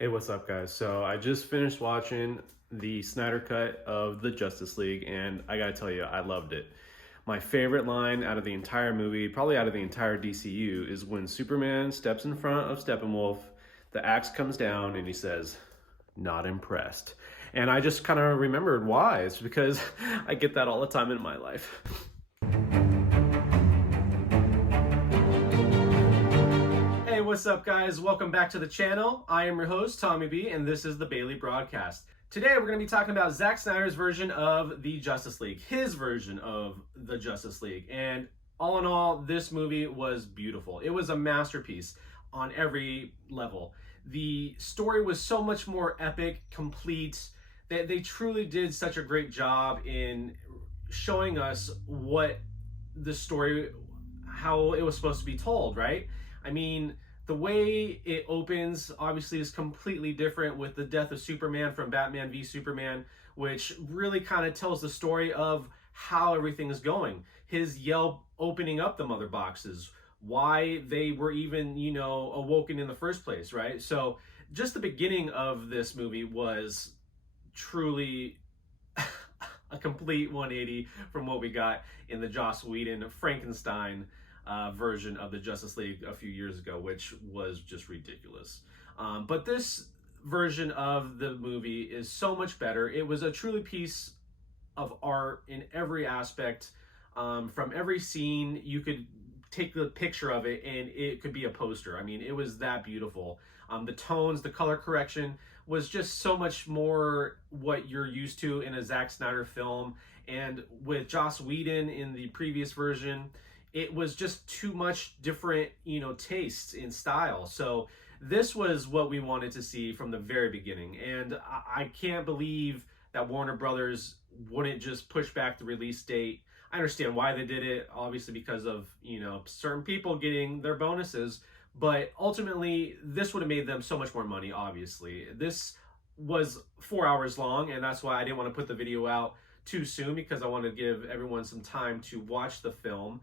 Hey, what's up, guys? So I just finished watching the Snyder cut of the Justice League, and I gotta tell you, I loved it. My favorite line out of the entire movie, probably out of the entire DCU, is when Superman steps in front of Steppenwolf, the axe comes down, and he says, "Not impressed." And I just kind of remembered why. It's because I get that all the time in my life. Hey, what's up, guys? Welcome back to the channel. I am your host, Tommy B, and this is the Bailey Broadcast. Today, we're going to be talking about Zack Snyder's version of the Justice League, his version of the Justice League. And all in all, this movie was beautiful. It was a masterpiece on every level. The story was so much more epic, complete. They truly did such a great job in showing us what the story, how it was supposed to be told, right? I mean, the way it opens obviously is completely different with the death of Superman from Batman v Superman, which really kind of tells the story of how everything is going. His yell opening up the mother boxes, why they were even, awoken in the first place, right? So just the beginning of this movie was truly a complete 180 from what we got in the Joss Whedon Frankenstein version of the Justice League a few years ago, which was just ridiculous. But this version of the movie is so much better. It was a truly piece of art in every aspect. From every scene, you could take the picture of it and it could be a poster. I mean, it was that beautiful. The tones, the color correction was just so much more what you're used to in a Zack Snyder film. And with Joss Whedon in the previous version, it was just too much different, tastes in style. So this was what we wanted to see from the very beginning. And I can't believe that Warner Brothers wouldn't just push back the release date. I understand why they did it, obviously because of, certain people getting their bonuses. But ultimately, this would have made them so much more money, obviously. This was 4 hours long, and that's why I didn't want to put the video out too soon, because I wanted to give everyone some time to watch the film.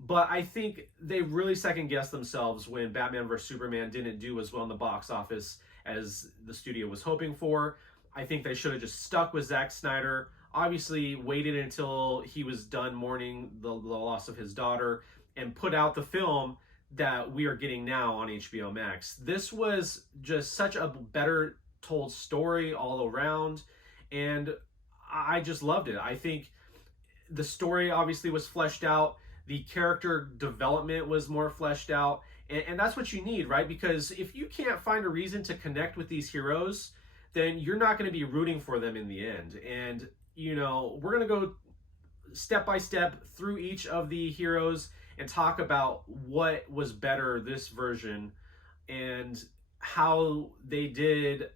But I think they really second-guessed themselves when Batman vs. Superman didn't do as well in the box office as the studio was hoping for. I think they should have just stuck with Zack Snyder, obviously waited until he was done mourning the loss of his daughter, and put out the film that we are getting now on HBO Max. This was just such a better told story all around, and I just loved it. I think the story obviously was fleshed out. The character development was more fleshed out. And that's what you need, right? Because if you can't find a reason to connect with these heroes, then you're not going to be rooting for them in the end. And, we're going to go step by step through each of the heroes and talk about what was better this version and how they did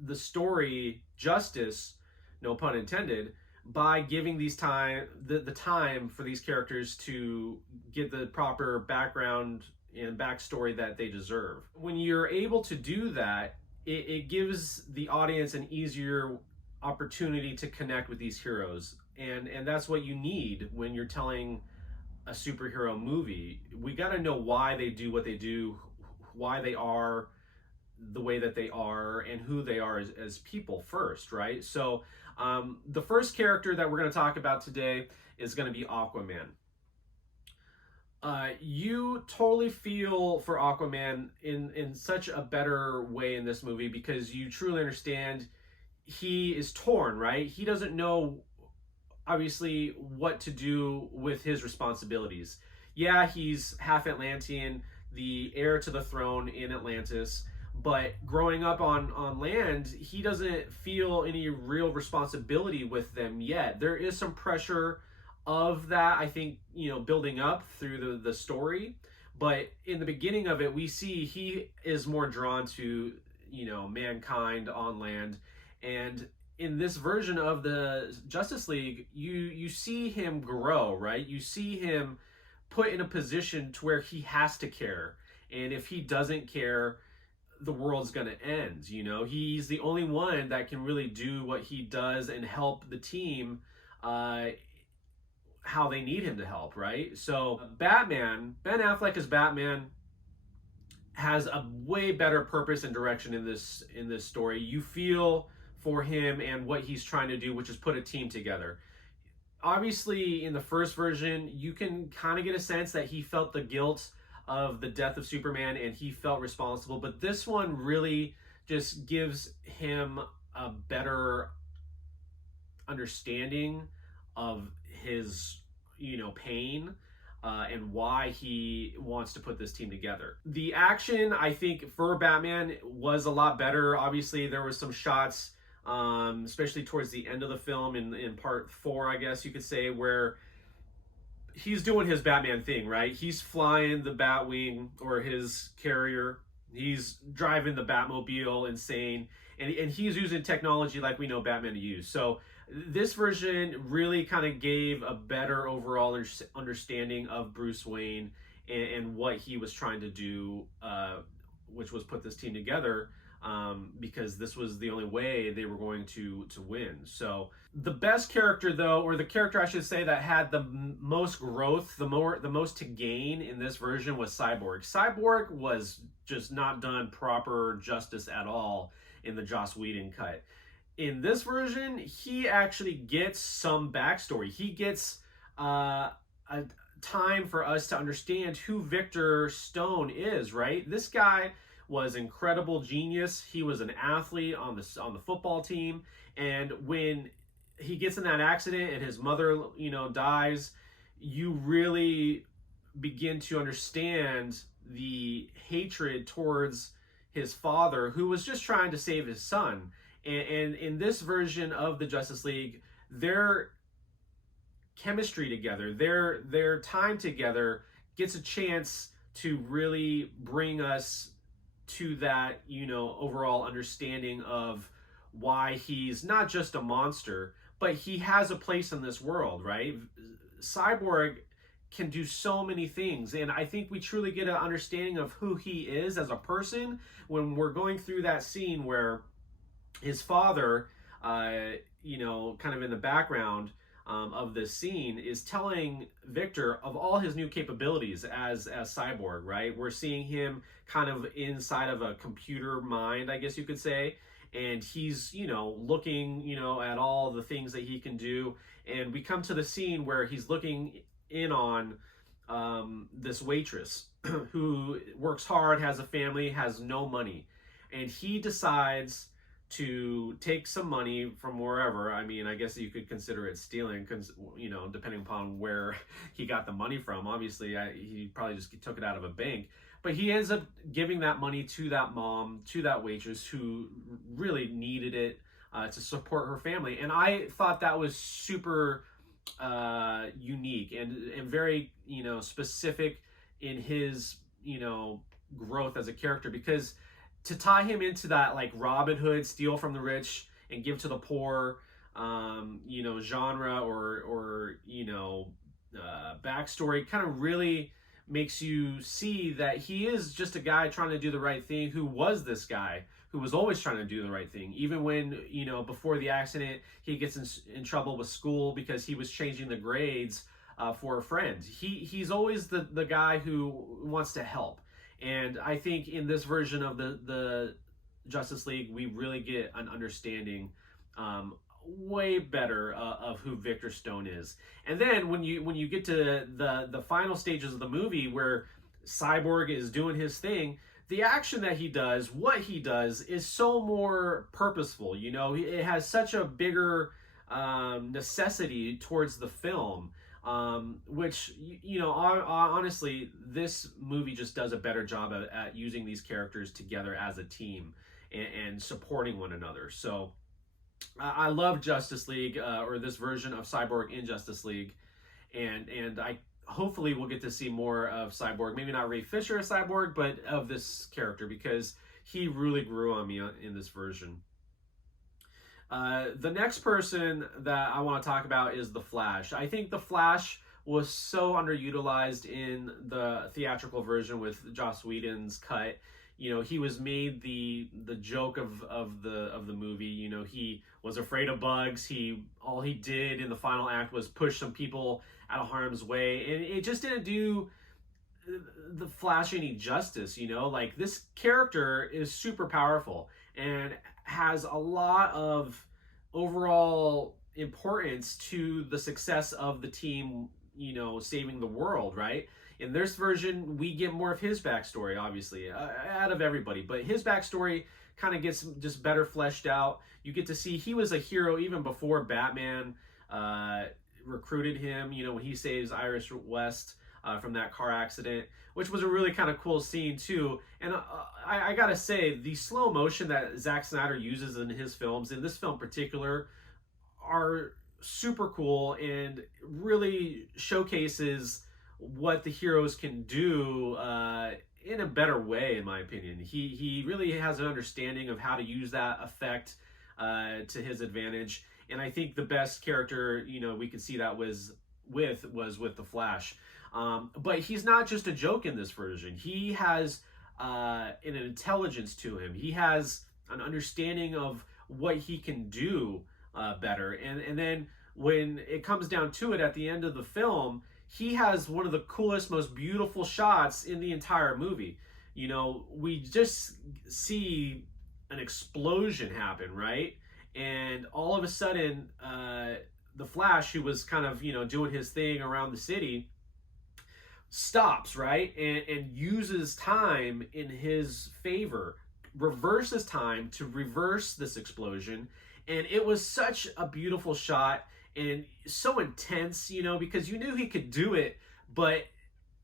the story justice, no pun intended, by giving these the time for these characters to get the proper background and backstory that they deserve. When you're able to do that, it gives the audience an easier opportunity to connect with these heroes. And that's what you need when you're telling a superhero movie. We got to know why they do what they do, why they are the way that they are, and who they are as people first, right? So the first character that we're going to talk about today is going to be Aquaman. You totally feel for Aquaman in such a better way in this movie, because you truly understand he is torn, right? He doesn't know, obviously, what to do with his responsibilities. Yeah, he's half Atlantean, the heir to the throne in Atlantis, but growing up on land, he doesn't feel any real responsibility with them yet. There is some pressure of that, I think, building up through the story. But in the beginning of it, we see he is more drawn to, mankind on land. And in this version of the Justice League, you see him grow, right? You see him put in a position to where he has to care. And if he doesn't care, the world's gonna end. He's the only one that can really do what he does and help the team how they need him to help, right? So Batman, Ben Affleck as Batman, has a way better purpose and direction in this story. You feel for him and what he's trying to do, which is put a team together. Obviously, in the first version, you can kind of get a sense that he felt the guilt of the death of Superman and he felt responsible, but this one really just gives him a better understanding of his, pain, and why he wants to put this team together. The action, I think, for Batman was a lot better. Obviously, there was some shots, especially towards the end of the film in part 4, I guess you could say, where he's doing his Batman thing, right? He's flying the Batwing or his carrier. He's driving the Batmobile insane, and he's using technology like we know Batman to use. So this version really kind of gave a better overall understanding of Bruce Wayne and what he was trying to do, which was put this team together, because this was the only way they were going to win. So the best character, though, or the character I should say that had the most growth, the most to gain in this version, was Cyborg. Cyborg was just not done proper justice at all in the Joss Whedon cut. In this version, he actually gets some backstory. He gets a time for us to understand who Victor Stone is, right? This guy was incredible genius. He was an athlete on the football team, and when he gets in that accident and his mother, dies, you really begin to understand the hatred towards his father, who was just trying to save his son. And in this version of the Justice League, their chemistry together, their time together gets a chance to really bring us to that, overall understanding of why he's not just a monster, but he has a place in this world, right? Cyborg can do so many things, and I think we truly get an understanding of who he is as a person when we're going through that scene where his father, kind of in the background of this scene, is telling Victor of all his new capabilities as Cyborg, right? We're seeing him kind of inside of a computer mind, I guess you could say, and he's, looking, at all the things that he can do, and we come to the scene where he's looking in on this waitress who works hard, has a family, has no money, and he decides to take some money from wherever. I mean, I guess you could consider it stealing, because, depending upon where he got the money from. Obviously, he probably just took it out of a bank. But he ends up giving that money to that mom, to that waitress who really needed it to support her family. And I thought that was super unique and very, specific in his, growth as a character, because to tie him into that, like, Robin Hood, steal from the rich and give to the poor, genre or backstory, kind of really makes you see that he is just a guy trying to do the right thing, who was this guy who was always trying to do the right thing, even when, before the accident, he gets in trouble with school because he was changing the grades for a friend. He's always the guy who wants to help. And I think in this version of the Justice League, we really get an understanding way better of who Victor Stone is. And then when you get to the final stages of the movie where Cyborg is doing his thing, the action that he does, what he does, is so more purposeful. It has such a bigger necessity towards the film. Which, honestly, this movie just does a better job at using these characters together as a team and supporting one another. So I love Justice League, or this version of Cyborg in Justice League, and I hopefully we'll get to see more of Cyborg. Maybe not Ray Fisher as Cyborg, but of this character, because he really grew on me in this version. The next person that I want to talk about is the Flash. I think the Flash was so underutilized in the theatrical version with Joss Whedon's cut. He was made the joke of the movie. He was afraid of bugs. All he did in the final act was push some people out of harm's way, and it just didn't do the Flash any justice, like this character is super powerful and has a lot of overall importance to the success of the team, saving the world, right? In this version, we get more of his backstory, obviously, out of everybody, but his backstory kind of gets just better fleshed out. You get to see he was a hero even before Batman uh, recruited him, when he saves Iris West from that car accident, which was a really kind of cool scene too. And I gotta say, the slow motion that Zack Snyder uses in his films, in this film in particular, are super cool and really showcases what the heroes can do in a better way, in my opinion. He really has an understanding of how to use that effect to his advantage, and I think the best character we could see that was with the Flash. But he's not just a joke in this version. He has an intelligence to him. He has an understanding of what he can do better. And then when it comes down to it at the end of the film, he has one of the coolest, most beautiful shots in the entire movie. We just see an explosion happen, right? And all of a sudden, the Flash, who was kind of, doing his thing around the city, stops, right? And uses time in his favor, reverses time to reverse this explosion. And it was such a beautiful shot and so intense, because you knew he could do it, but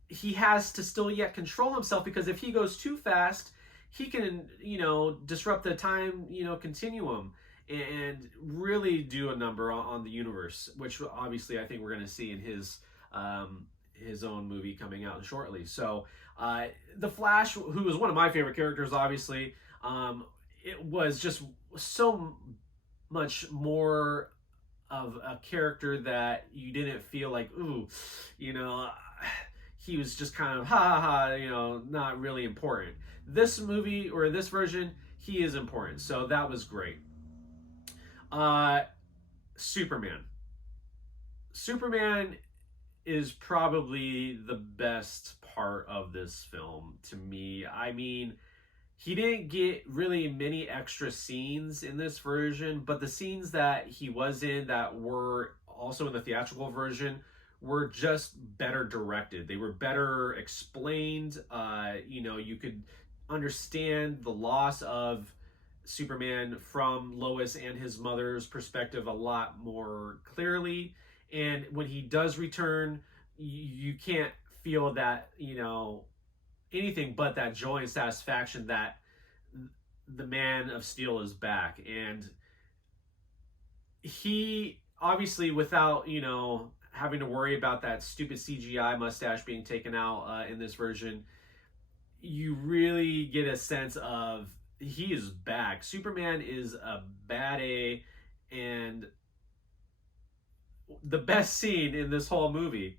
he has to still yet control himself, because if he goes too fast, he can, disrupt the time, continuum and really do a number on the universe, which obviously I think we're going to see in his own movie coming out shortly. So the Flash, who is one of my favorite characters, obviously, it was just so much more of a character that you didn't feel like, ooh, he was just kind of ha ha ha, not really important. This movie, or this version, he is important, so that was great. Superman. Superman is probably the best part of this film to me. I mean, he didn't get really many extra scenes in this version, but the scenes that he was in that were also in the theatrical version were just better directed. They were better explained. You could understand the loss of Superman from Lois and his mother's perspective a lot more clearly. And when he does return, you can't feel that, anything but that joy and satisfaction that the Man of Steel is back. And he obviously, without having to worry about that stupid CGI mustache being taken out in this version, you really get a sense of he is back. Superman is a bad A, and the best scene in this whole movie,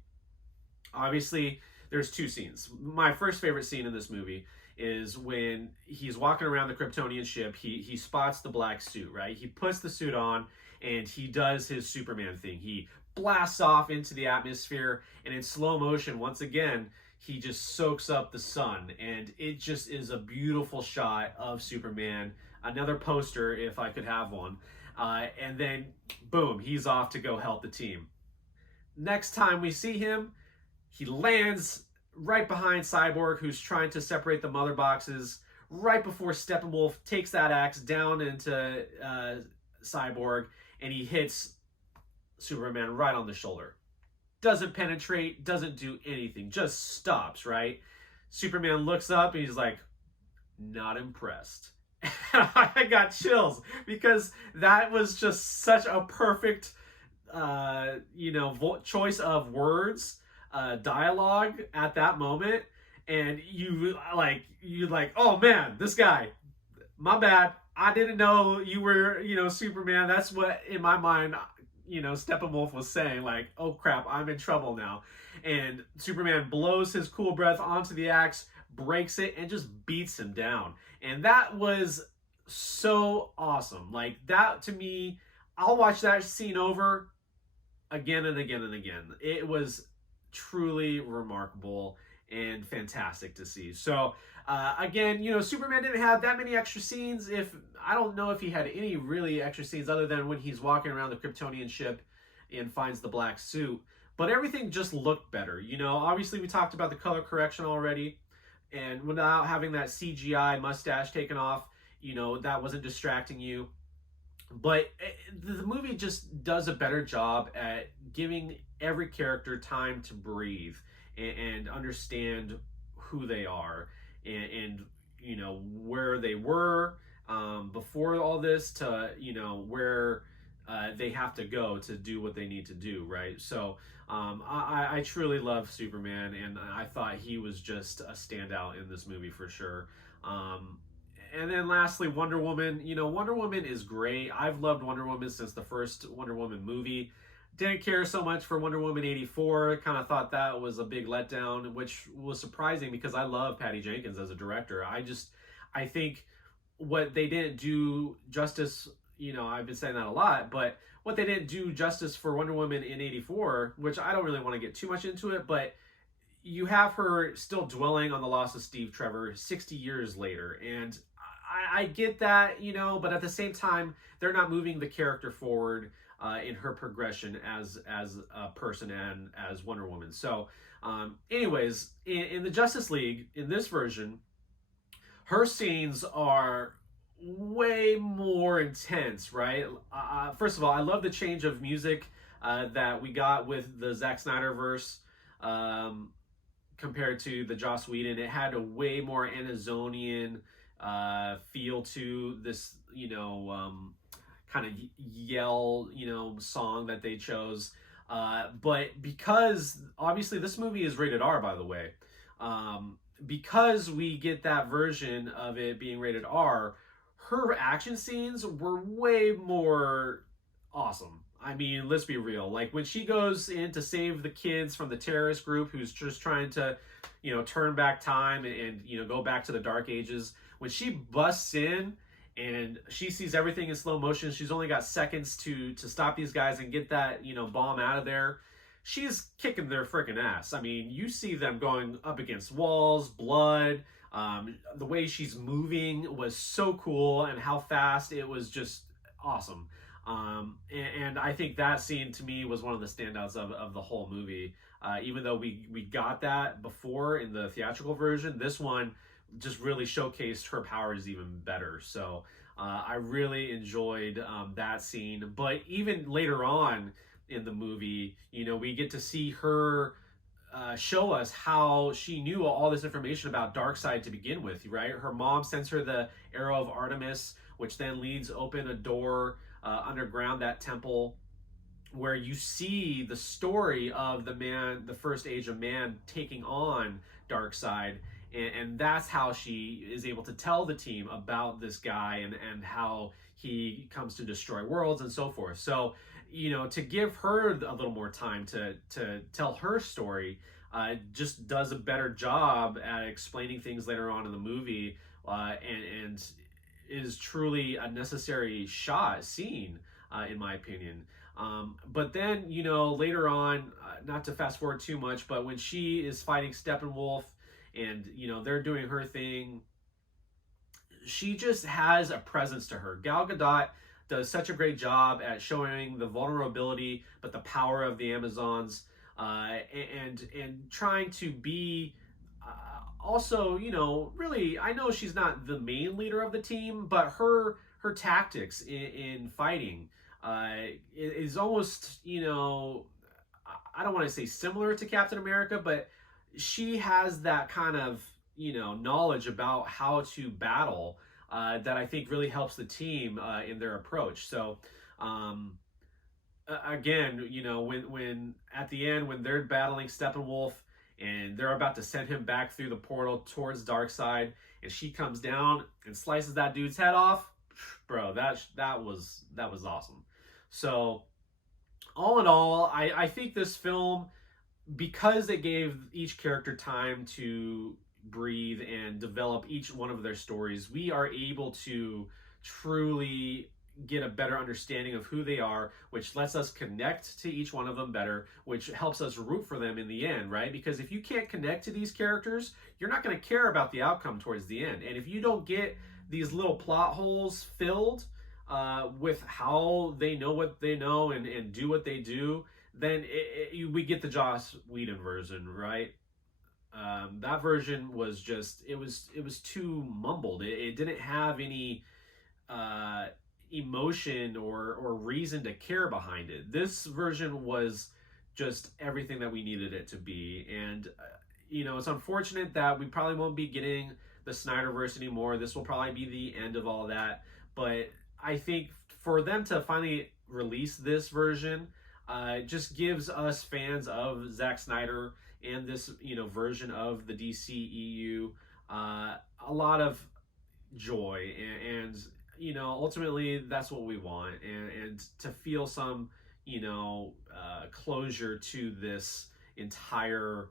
obviously there's two scenes. My first favorite scene in this movie is when he's walking around the Kryptonian ship. He spots the black suit, right? He puts the suit on and he does his Superman thing. He blasts off into the atmosphere, and in slow motion, once again, he just soaks up the sun, and it just is a beautiful shot of Superman. Another poster, if I could have one. And then, boom, he's off to go help the team. Next time we see him, he lands right behind Cyborg, who's trying to separate the mother boxes, right before Steppenwolf takes that axe down into Cyborg, and he hits Superman right on the shoulder. Doesn't penetrate, doesn't do anything, just stops, right? Superman looks up and he's like, not impressed. I got chills, because that was just such a perfect choice of words, dialogue at that moment. And you like, oh man, this guy, my bad, I didn't know you were Superman. That's what in my mind Steppenwolf was saying, like, oh crap, I'm in trouble now. And Superman blows his cool breath onto the axe, breaks it, and just beats him down. And that was so awesome. Like, that, to me, I'll watch that scene over again and again and again. It was truly remarkable. and fantastic to see. So again, you know, Superman didn't have that many extra scenes. If I don't know if he had any really extra scenes other than when he's walking around the Kryptonian ship and finds the black suit. But everything just looked better. You know, obviously we talked about the color correction already, and without having that CGI mustache taken off, you know, that wasn't distracting you. But the movie just does a better job at giving every character time to breathe and understand who they are, and you know where they were before all this to you know where they have to go to do what they need to do, right? So I truly love Superman, and I thought he was just a standout in this movie for sure. And then lastly, Wonder Woman. You know, Wonder Woman is great. I've loved Wonder Woman since the first Wonder Woman movie. Didn't care so much for Wonder Woman 84. Kind of thought that was a big letdown, which was surprising because I love Patty Jenkins as a director. I think what they didn't do justice, you know, I've been saying that a lot, but what they didn't do justice for Wonder Woman in 84, which I don't really want to get too much into it, but you have her still dwelling on the loss of Steve Trevor 60 years later. And I get that, you know, but at the same time, they're not moving the character forward in her progression as a person and as Wonder Woman. So, anyways, in the Justice League, in this version, her scenes are way more intense, right? First of all, I love the change of music that we got with the Zack Snyder verse. Compared to the Joss Whedon, it had a way more Amazonian feel to this, you know, kind of yell, you know, song that they chose. But because obviously this movie is rated R, by the way, because we get that version of it being rated R, her action scenes were way more awesome. I mean, let's be real. Like when she goes in to save the kids from the terrorist group who's just trying to, you know, turn back time and you know, go back to the dark ages. When she busts in and she sees everything in slow motion, she's only got seconds to stop these guys and get that, you know, bomb out of there. She's kicking their freaking ass. I mean, you see them going up against walls, blood. The way she's moving was so cool, and how fast it was just awesome. And I think that scene to me was one of the standouts of the whole movie. Even though we got that before in the theatrical version, this one just really showcased her powers even better. So I really enjoyed that scene. But even later on in the movie, you know, we get to see her show us how she knew all this information about Darkseid to begin with, right? Her mom sends her the Arrow of Artemis, which then leads open a door underground, that temple, where you see the story of the man, the first age of man, taking on Darkseid. And that's how she is able to tell the team about this guy and how he comes to destroy worlds and so forth. So, you know, to give her a little more time to tell her story just does a better job at explaining things later on in the movie, and is truly a necessary scene, in my opinion. But then, you know, later on, not to fast forward too much, but when she is fighting Steppenwolf and, you know, they're doing her thing, she just has a presence to her. Gal Gadot does such a great job at showing the vulnerability, but the power of the Amazons, and trying to be also, you know, really, I know she's not the main leader of the team, but her tactics in fighting is almost, you know, I don't want to say similar to Captain America, but she has that kind of, you know, knowledge about how to battle that I think really helps the team in their approach. So again, you know, when at the end, when they're battling Steppenwolf and they're about to send him back through the portal towards Darkseid, and she comes down and slices that dude's head off, bro, that was awesome. So all in all, I think this film, because it gave each character time to breathe and develop each one of their stories, we are able to truly get a better understanding of who they are, which lets us connect to each one of them better, which helps us root for them in the end, right? Because if you can't connect to these characters, you're not going to care about the outcome towards the end. And if you don't get these little plot holes filled with how they know what they know and do what they do, then we get the Joss Whedon version, right? That version was just it was too mumbled. It didn't have any uh, emotion or reason to care behind it. This version was just everything that we needed it to be, and it's unfortunate that we probably won't be getting the Snyderverse anymore. This will probably be the end of all that, but I think for them to finally release this version just gives us fans of Zack Snyder and this version of the DCEU a lot of joy, and ultimately that's what we want, and to feel some closure to this entire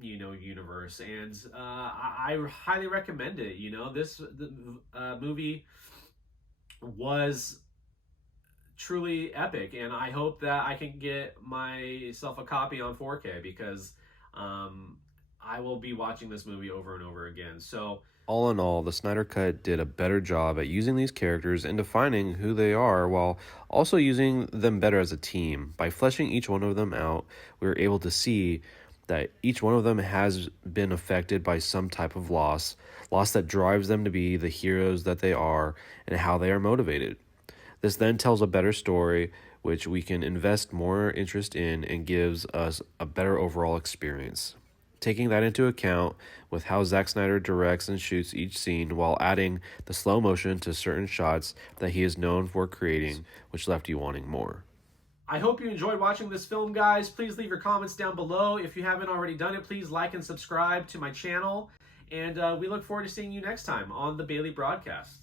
universe. And I highly recommend it. This movie was truly epic, and I hope that I can get myself a copy on 4K, because I will be watching this movie over and over again. So all in all, the Snyder Cut did a better job at using these characters and defining who they are, while also using them better as a team. By fleshing each one of them out, we were able to see that each one of them has been affected by some type of loss that drives them to be the heroes that they are, and how they are motivated. This then tells a better story, which we can invest more interest in, and gives us a better overall experience. Taking that into account with how Zack Snyder directs and shoots each scene, while adding the slow motion to certain shots that he is known for creating, which left you wanting more. I hope you enjoyed watching this film, guys. Please leave your comments down below. If you haven't already done it, please like and subscribe to my channel. And we look forward to seeing you next time on the Bailey Broadcast.